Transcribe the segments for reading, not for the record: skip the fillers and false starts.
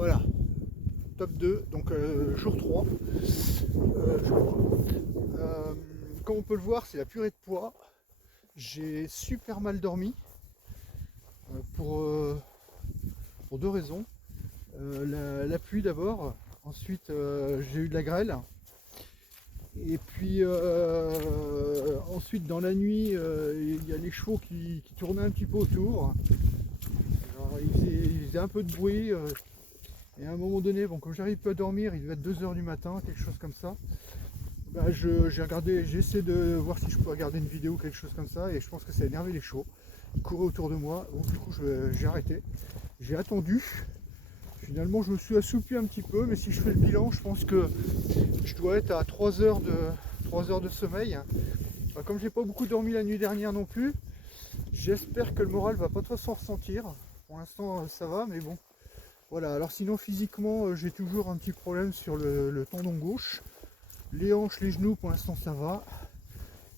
Voilà, top 2, donc jour 3. Je crois. Comme on peut le voir, c'est la purée de pois. J'ai super mal dormi pour deux raisons. La pluie d'abord, ensuite j'ai eu de la grêle. Et puis ensuite dans la nuit, il y a les chevaux qui tournaient un petit peu autour. Alors, ils faisaient un peu de bruit. Et à un moment donné, bon, comme j'arrive pas à dormir, il devait être 2 h du matin, quelque chose comme ça. Bah, j'ai essayé de voir si je pouvais regarder une vidéo, quelque chose comme ça, et je pense que ça a énervé les chevaux. Ils couraient autour de moi, donc du coup j'ai arrêté. J'ai attendu. Finalement, je me suis assoupi un petit peu, mais si je fais le bilan, je pense que je dois être à 3 heures de sommeil. Bah, comme j'ai pas beaucoup dormi la nuit dernière non plus, j'espère que le moral va pas trop s'en ressentir. Pour l'instant, ça va, mais bon. Voilà, alors sinon physiquement j'ai toujours un petit problème sur le tendon gauche. Les hanches, les genoux pour l'instant ça va.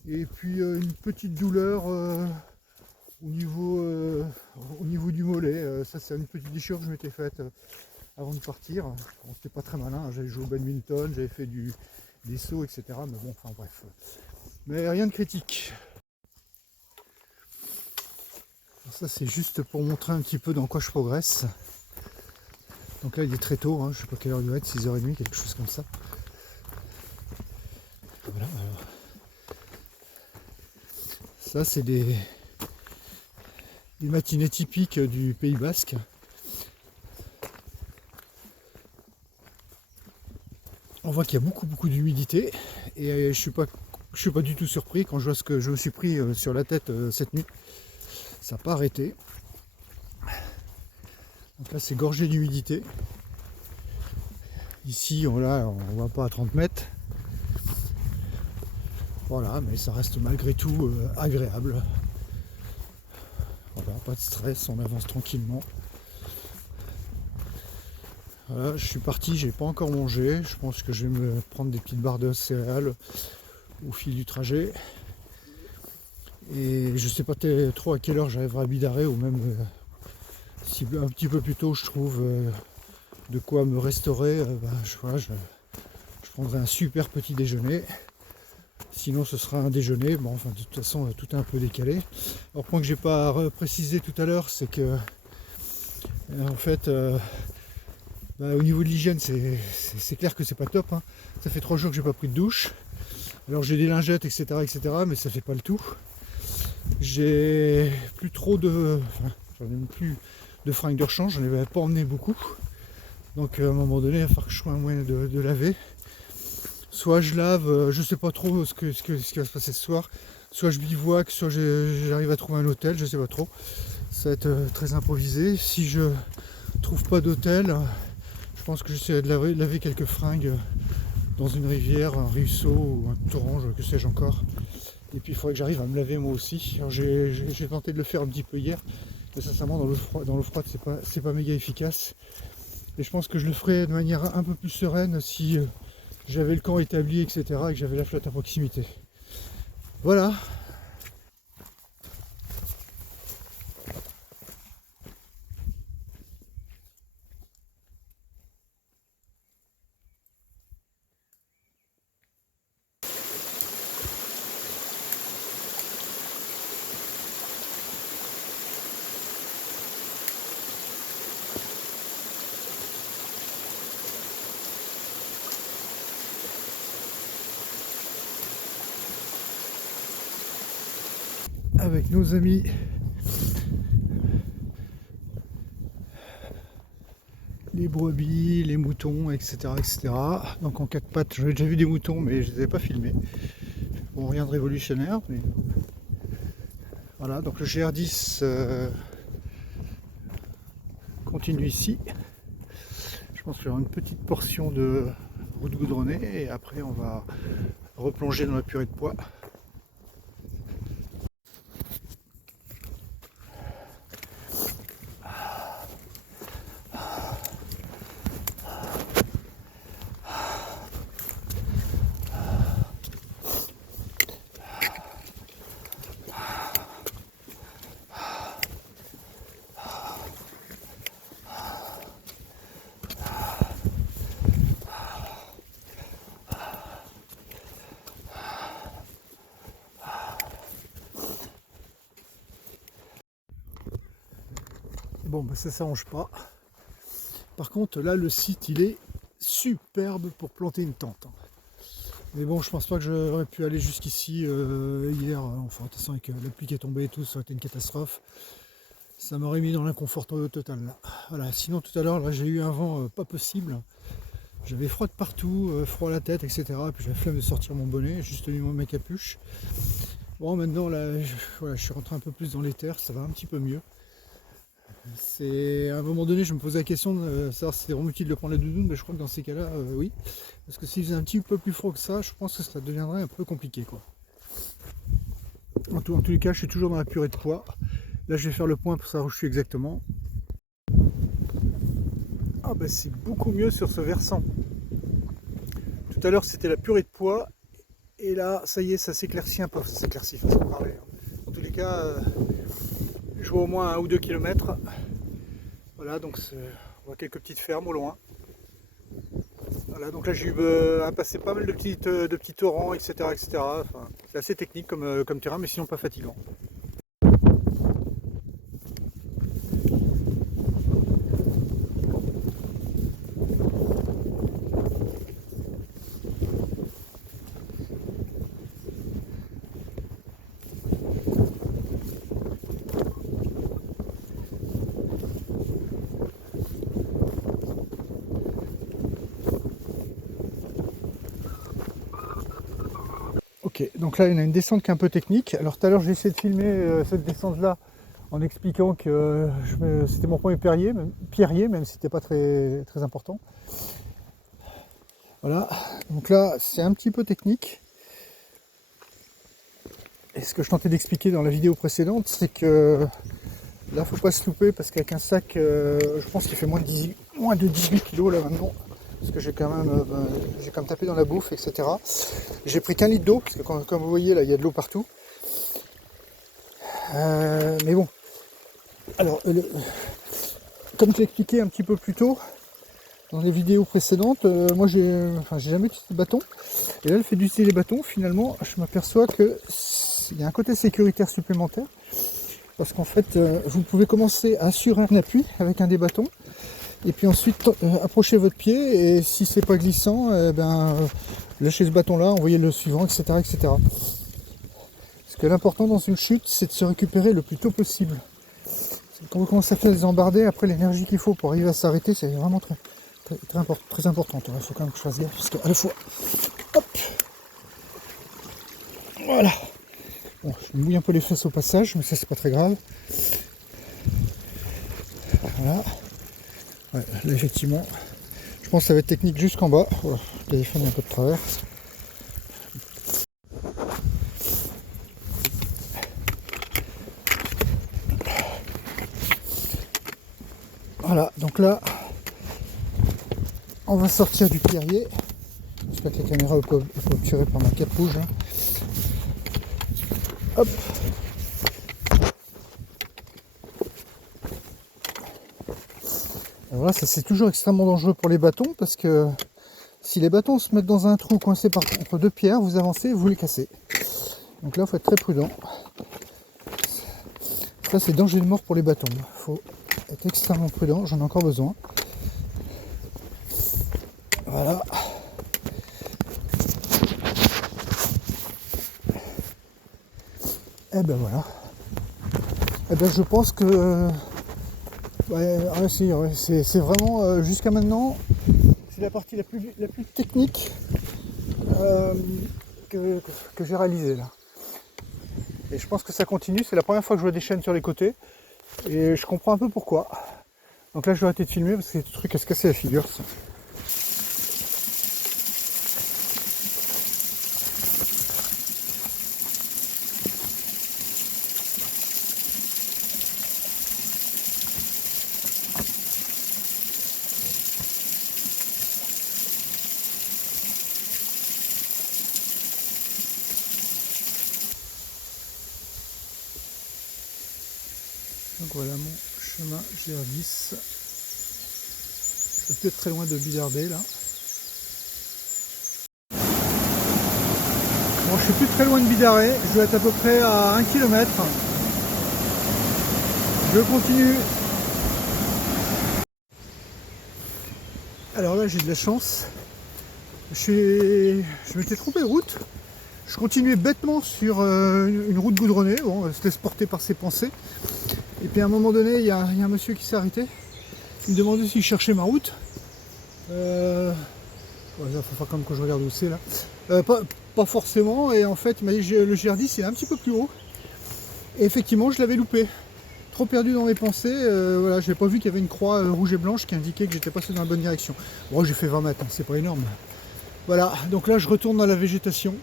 Et puis une petite douleur au niveau du mollet. Ça c'est une petite déchirure que je m'étais faite avant de partir. Bon, c'était pas très malin, j'avais joué au badminton, j'avais fait des sauts, etc. Mais bon, enfin bref. Mais rien de critique. Alors ça c'est juste pour montrer un petit peu dans quoi je progresse. Donc là il est très tôt, hein, je sais pas quelle heure il doit être, 6h30, quelque chose comme ça. Voilà, alors. Ça c'est des matinées typiques du Pays Basque. On voit qu'il y a beaucoup d'humidité et je suis pas du tout surpris quand je vois ce que je me suis pris sur la tête cette nuit. Ça n'a pas arrêté. Donc là c'est gorgé d'humidité. Ici on va pas à 30 mètres. Voilà, mais ça reste malgré tout agréable. Voilà, pas de stress, on avance tranquillement. Voilà, je suis parti, j'ai pas encore mangé. Je pense que je vais me prendre des petites barres de céréales au fil du trajet. Et je sais pas trop à quelle heure j'arriverai à Bidarré, ou même si un petit peu plus tôt je trouve de quoi me restaurer, je prendrai un super petit déjeuner. Sinon ce sera un déjeuner. Bon, enfin de toute façon tout est un peu décalé. Alors point que j'ai pas précisé tout à l'heure, c'est que en fait au niveau de l'hygiène c'est clair que c'est pas top, hein. Ça fait 3 jours que j'ai pas pris de douche. Alors j'ai des lingettes, etc., mais ça fait pas le tout. J'ai plus trop j'en ai même plus de fringues de rechange, j'en avais pas emmené beaucoup. Donc à un moment donné, il va falloir que je trouve un moyen de laver. Soit je lave, je sais pas trop ce qui va se passer ce soir. Soit je bivouac, soit j'arrive à trouver un hôtel, je sais pas trop. Ça va être très improvisé. Si je trouve pas d'hôtel, je pense que j'essaierai de laver quelques fringues dans une rivière, un ruisseau ou un torrent, que sais-je encore. Et puis il faudrait que j'arrive à me laver moi aussi. Alors j'ai tenté de le faire un petit peu hier, mais sincèrement dans l'eau froide c'est pas méga efficace. Et je pense que je le ferai de manière un peu plus sereine si j'avais le camp établi, etc. et que j'avais la flotte à proximité. Voilà. Avec nos amis les brebis, les moutons, etc. Donc en 4 pattes, j'avais déjà vu des moutons, mais je ne les avais pas filmés. Bon, rien de révolutionnaire, mais voilà. Donc le GR10 continue ici. Je pense qu'il y aura une petite portion de route goudronnée et après on va replonger dans la purée de pois. Bon, bah, ça s'arrange pas. Par contre, là, le site, il est superbe pour planter une tente. Mais bon, je pense pas que j'aurais pu aller jusqu'ici hier. Enfin, de toute façon, avec la pluie qui est tombée et tout, ça aurait été une catastrophe. Ça m'aurait mis dans l'inconfort total. Là. Voilà. Sinon, tout à l'heure, là, j'ai eu un vent pas possible. J'avais froid de partout, froid à la tête, etc. Et puis j'avais flemme de sortir mon bonnet, juste mis ma capuche. Bon, maintenant, là, voilà, je suis rentré un peu plus dans les terres, ça va un petit peu mieux. À un moment donné, je me posais la question de savoir si c'était vraiment utile de prendre la doudoune, mais je crois que dans ces cas-là, oui. Parce que s'il faisait un petit peu plus froid que ça, je pense que ça deviendrait un peu compliqué, quoi. En tous les cas, je suis toujours dans la purée de pois. Là, je vais faire le point pour savoir où je suis exactement. Ah bah c'est beaucoup mieux sur ce versant. Tout à l'heure, c'était la purée de pois. Et là, ça y est, ça s'éclaircit un peu. Ça s'éclaircit, façon de parler. En tous les cas, je vois au moins 1 ou 2 kilomètres. Voilà, donc on voit quelques petites fermes au loin. Voilà, donc là j'ai eu à passer pas mal de petits torrents, etc. etc. Enfin, c'est assez technique comme terrain, mais sinon pas fatigant. Ok, donc là il y a une descente qui est un peu technique. Alors tout à l'heure j'ai essayé de filmer cette descente là en expliquant que c'était mon premier pierrier, même si c'était pas très important. Voilà, donc là c'est un petit peu technique. Et ce que je tentais d'expliquer dans la vidéo précédente, c'est que là faut pas se louper parce qu'avec un sac, je pense qu'il fait moins de 18 kg là maintenant. Parce que j'ai quand même tapé dans la bouffe, etc. J'ai pris qu'un litre d'eau, parce que comme vous voyez là il y a de l'eau partout. Mais bon, alors comme je l'ai expliqué un petit peu plus tôt dans les vidéos précédentes, moi j'ai jamais utilisé de bâton. Et là le fait d'utiliser les bâtons, finalement je m'aperçois que il y a un côté sécuritaire supplémentaire. Parce qu'en fait vous pouvez commencer à assurer un appui avec un des bâtons. Et puis ensuite approchez votre pied et si c'est pas glissant, lâchez ce bâton là, envoyez le suivant, etc. etc. Parce que l'important dans une chute, c'est de se récupérer le plus tôt possible. Quand vous commencez à faire des embardées, après l'énergie qu'il faut pour arriver à s'arrêter, c'est vraiment très important. Il faut quand même que je fasse gaffe parce qu'à la fois, hop, voilà. Bon, je me mouille un peu les fesses au passage, mais ça c'est pas très grave. Voilà. Ouais, là effectivement, je pense que ça va être technique jusqu'en bas. Voilà, le téléphone est un peu de travers. Voilà, donc là, on va sortir du pierrier. J'espère que la caméra peut obturer par ma cape rouge. Hein. Hop. Alors là, ça c'est toujours extrêmement dangereux pour les bâtons parce que si les bâtons se mettent dans un trou coincé entre deux pierres, vous avancez, vous les cassez. Donc là, il faut être très prudent. Ça, c'est danger de mort pour les bâtons. Il faut être extrêmement prudent, j'en ai encore besoin. Voilà. Et ben voilà. Et ben je pense que c'est vraiment jusqu'à maintenant, c'est la partie la plus technique que j'ai réalisée là. Et je pense que ça continue, c'est la première fois que je vois des chaînes sur les côtés. Et je comprends un peu pourquoi. Donc là je vais arrêter de filmer parce que c'est des trucs à se casser la figure. Ça. Donc voilà mon chemin GR10. Je vais plus être très loin de Billardé là. Bon, je suis plus très loin de Bidarré, je dois être à peu près à 1 km. Je continue Alors là j'ai de la chance, je m'étais trompé de route, je continuais bêtement sur une route goudronnée, bon, se laisse porter par ses pensées, et puis à un moment donné il y a un monsieur qui s'est arrêté, il me demandait si je cherchais ma route, ouais, il faut faire comme quand je regarde où c'est là, pas forcément, et en fait il m'a dit le GR10 il est un petit peu plus haut, et effectivement je l'avais loupé. Trop perdu dans mes pensées, voilà, j'ai pas vu qu'il y avait une croix rouge et blanche qui indiquait que j'étais passé dans la bonne direction. Bon, j'ai fait 20 mètres, hein, c'est pas énorme. Voilà, donc là je retourne dans la végétation.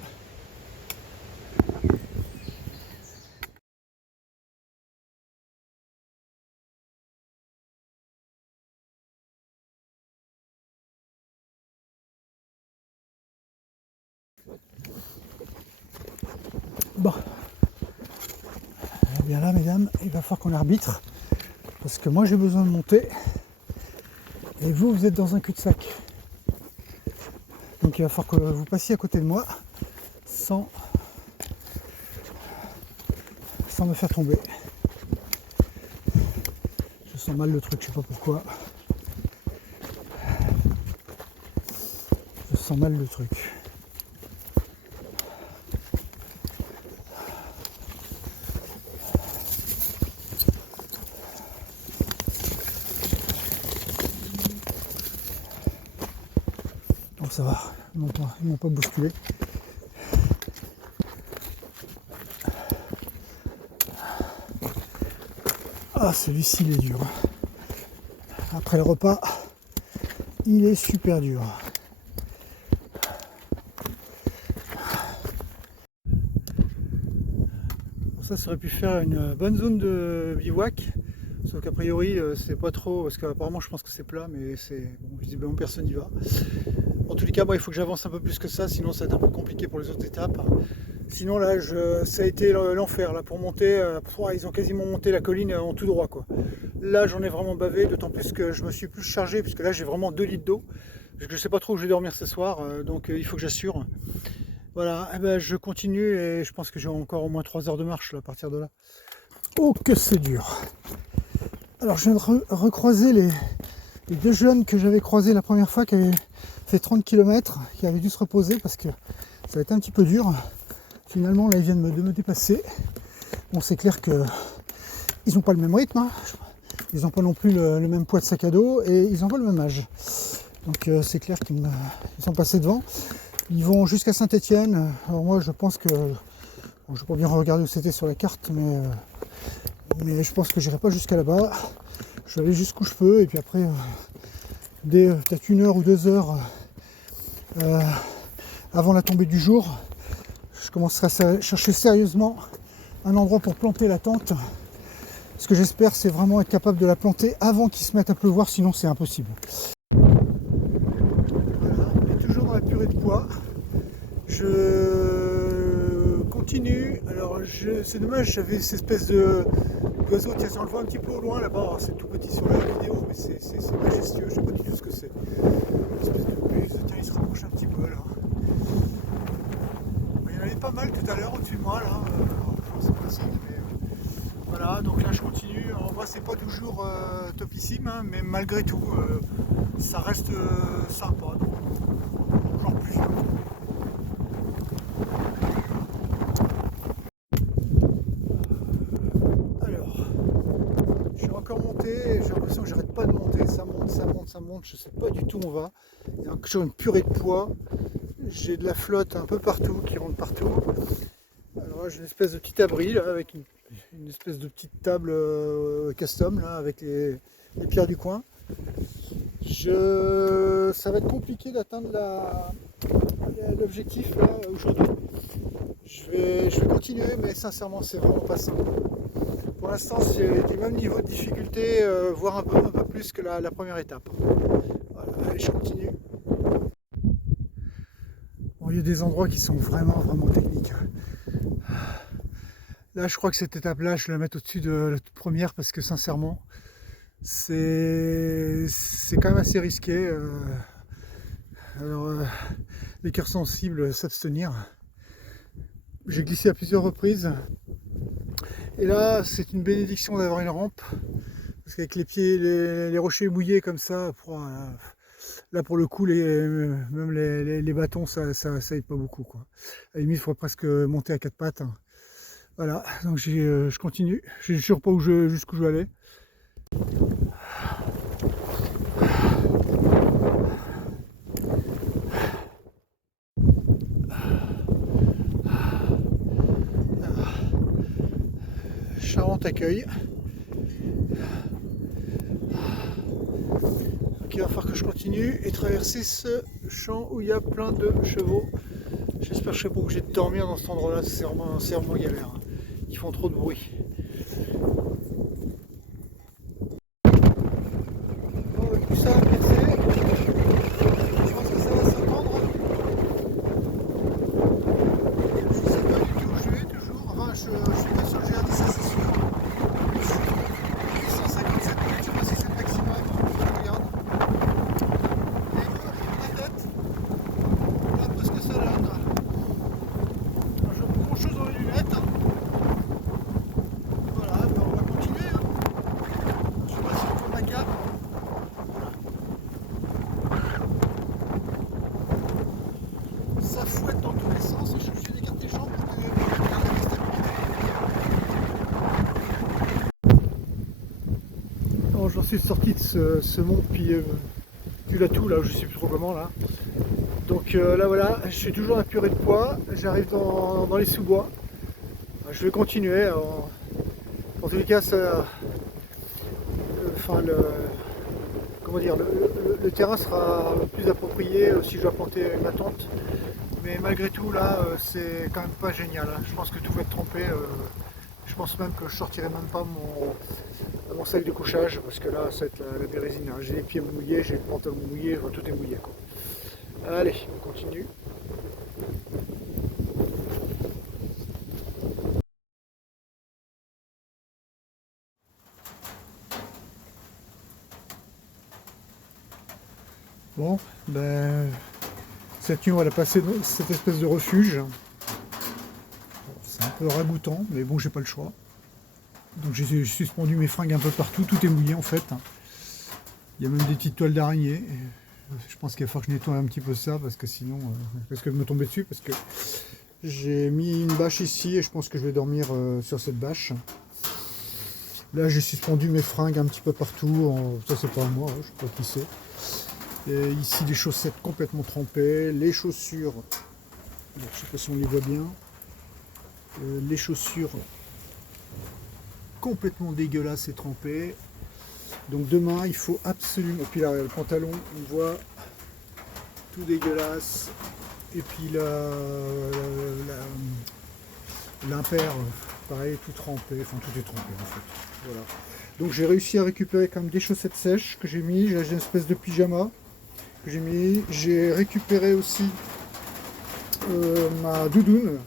Bon, eh bien là mesdames, il va falloir qu'on arbitre, parce que moi j'ai besoin de monter, et vous, vous êtes dans un cul-de-sac. Donc il va falloir que vous passiez à côté de moi, sans me faire tomber. Je sens mal le truc, je sais pas pourquoi. Je sens mal le truc. Donc ça va, ils m'ont pas bousculé. Ah, celui-ci il est dur. Après le repas, il est super dur. Ça aurait pu faire une bonne zone de bivouac, sauf qu'a priori c'est pas trop, parce qu'apparemment je pense que c'est plat, mais c'est bon, visiblement personne n'y va. En tous les cas, moi, il faut que j'avance un peu plus que ça, sinon ça va être un peu compliqué pour les autres étapes. Sinon là, ça a été l'enfer là pour monter. Ils ont quasiment monté la colline en tout droit quoi. Là, j'en ai vraiment bavé, d'autant plus que je me suis plus chargé, puisque là j'ai vraiment 2 litres d'eau. Je ne sais pas trop où je vais dormir ce soir, donc il faut que j'assure. Voilà, eh ben, je continue et je pense que j'ai encore au moins 3 heures de marche là, à partir de là. Oh que c'est dur. Alors je viens de recroiser les 2 jeunes que j'avais croisés la première fois, qui avaient fait 30 km, qui avaient dû se reposer parce que ça a été un petit peu dur. Finalement là ils viennent de me dépasser. Bon, c'est clair que ils n'ont pas le même rythme, hein. Ils n'ont pas non plus le même poids de sac à dos et ils n'ont pas le même âge. Donc c'est clair qu'ils sont passés devant. Ils vont jusqu'à Saint-Étienne. Alors moi je pense que, bon, je n'ai pas bien regarder où c'était sur la carte, mais je pense que j'irai pas jusqu'à là-bas. Je vais aller jusqu'où je peux et puis après, dès peut-être 1 heure ou 2 heures avant la tombée du jour, je commencerai à chercher sérieusement un endroit pour planter la tente. Ce que j'espère, c'est vraiment être capable de la planter avant qu'il se mette à pleuvoir, sinon c'est impossible. Voilà, on est toujours dans la purée de pois. Je continue. Alors c'est dommage, j'avais cette espèce d'oiseau, tiens, on le voit un petit peu au loin là-bas, c'est tout petit sur la vidéo, mais c'est majestueux, je sais pas du tout ce que c'est. Une espèce de buse, tiens, il se rapproche un petit peu là. Il y en avait pas mal tout à l'heure au-dessus de moi là, c'est possible, mais voilà, donc là je continue. En vrai c'est pas toujours topissime, hein, mais malgré tout ça reste sympa, donc j'en plus. Alors, je suis encore monté, j'ai l'impression que j'arrête pas de monter, ça monte, ça monte, ça monte, je sais pas du tout où on va. Il y a toujours une purée de poids, j'ai de la flotte un peu partout, qui rentre partout. Alors là j'ai une espèce de petit abri là, avec une espèce de petite table custom là, avec les pierres du coin. Ça va être compliqué d'atteindre l'objectif là aujourd'hui. Je vais continuer, mais sincèrement c'est vraiment pas simple. Pour l'instant c'est du même niveau de difficulté, voire un peu plus que la première étape. Voilà, allez, je continue. Bon, il y a des endroits qui sont vraiment techniques. Là je crois que cette étape là je vais la mettre au-dessus de la toute première, parce que sincèrement c'est quand même assez risqué. Alors les cœurs sensibles, s'abstenir. J'ai glissé à plusieurs reprises et là c'est une bénédiction d'avoir une rampe, parce qu'avec les pieds, les rochers mouillés comme ça, Là pour le coup, même les bâtons, ça aide pas beaucoup, quoi. À la limite, il faudrait presque monter à quatre pattes, hein. Voilà, donc je continue. Je ne sais toujours pas jusqu'où je vais aller. Charmant accueil. Donc il va falloir que je continue et traverser ce champ où il y a plein de chevaux. J'espère que je serai pas obligé de dormir dans cet endroit-là, c'est vraiment galère. Ils font trop de bruit. Bon, tout ça a percé. Je pense que ça va s'entendre. Je sais pas du tout où je vais toujours. Enfin, je suis pas sur le GRD, ça c'est sûr. Je suis 157 mètres, je sais pas si c'est le maximum. Je regarde. Et la tête, voilà un peu ce que ça donne. Je vois grand chose dans les lunettes. Voilà, ben on va continuer. Je sais pas si on tourne la cape. Ça fouette dans tous les sens et je suis obligé d'écarter les jambes pour garder la stabilité. Bon, j'en suis sorti de ce mont puis du Latou, là où je sais plus trop comment là. Donc là voilà, je suis toujours à purée de poids, j'arrive dans les sous-bois. Je vais continuer. En tous les cas, ça, enfin, comment dire, le terrain sera plus approprié si je dois planter ma tente. Mais malgré tout, là, c'est quand même pas génial, hein. Je pense que tout va être trempé. Je pense même que je sortirai même pas mon sac de couchage parce que là, ça va être la bérésine, hein. J'ai les pieds mouillés, j'ai le pantalon mouillé, enfin, tout est mouillé, quoi. Allez, on continue. Bon, ben, cette nuit, on va passer dans cette espèce de refuge. C'est un peu ragoûtant, mais bon, j'ai pas le choix. Donc j'ai suspendu mes fringues un peu partout, tout est mouillé en fait. Il y a même des petites toiles d'araignée. Je pense qu'il va falloir que je nettoie un petit peu ça parce que sinon, je risque de me tomber dessus parce que j'ai mis une bâche ici et je pense que je vais dormir sur cette bâche. Là, j'ai suspendu mes fringues un petit peu partout. Ça, c'est pas moi, je sais pas qui c'est. Et ici, les chaussettes complètement trempées, les chaussures. Je sais pas si on les voit bien. Les chaussures complètement dégueulasses et trempées. Donc demain, il faut absolument. Et puis là, le pantalon, on voit tout dégueulasse. Et puis l'impair, pareil, tout trempé. Enfin, tout est trempé en fait. Voilà. Donc j'ai réussi à récupérer quand même des chaussettes sèches que j'ai mis. J'ai une espèce de pyjama que j'ai mis. J'ai récupéré aussi ma doudoune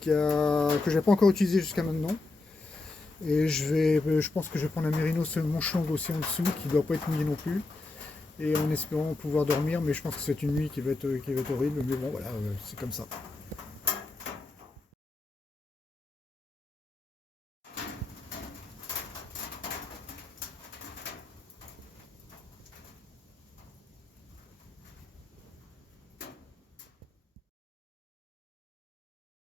que j'ai pas encore utilisée jusqu'à maintenant. Et je pense que je vais prendre un mérino manchong aussi en dessous, qui ne doit pas être mouillé non plus. Et en espérant pouvoir dormir, mais je pense que c'est une nuit qui va être horrible. Mais bon, voilà, c'est comme ça.